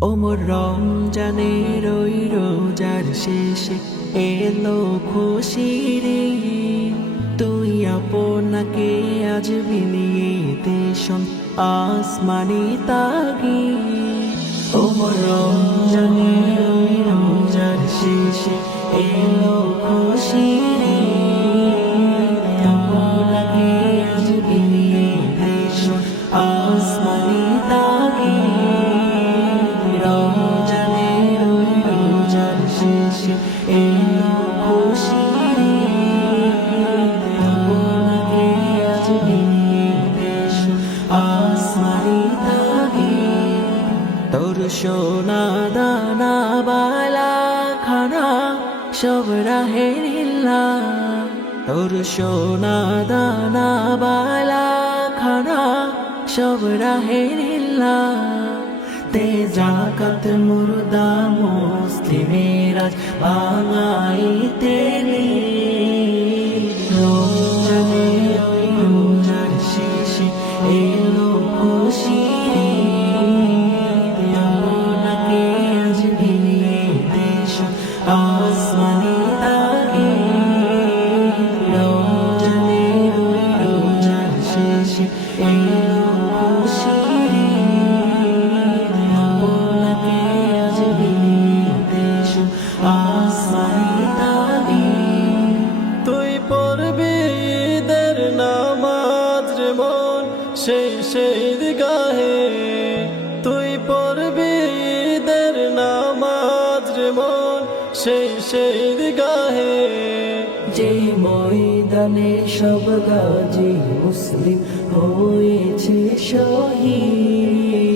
ওমর রমজানের ওই রোজার শেষে এলো খুশির তুই আপনাকে আজ বিলিয়ে দেশন আসমানি তাগি ওমর রমজানের ওই রোজার শেষে এলো খুশির তোর সোনা দানা বালা খানা সব রাহে নীলা তোর সোনা দানা বালা খানা সব রাহে নীলা তে জাকাত মুর্দা মুসলিমের আজ বাঙাইতে রোজানের ওই রোজার শেষে এলো সেই গাহে তুই পড়বি ঈদের নামাজ রে মন। সেই গাহে যে ময়দানে সব গাজী মুসলিম হয়েছে শহীদ।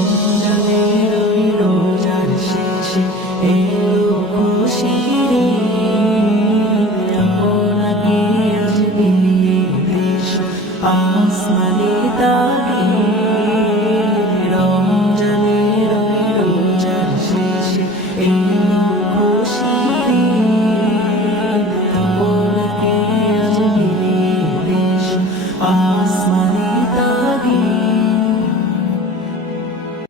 শেষে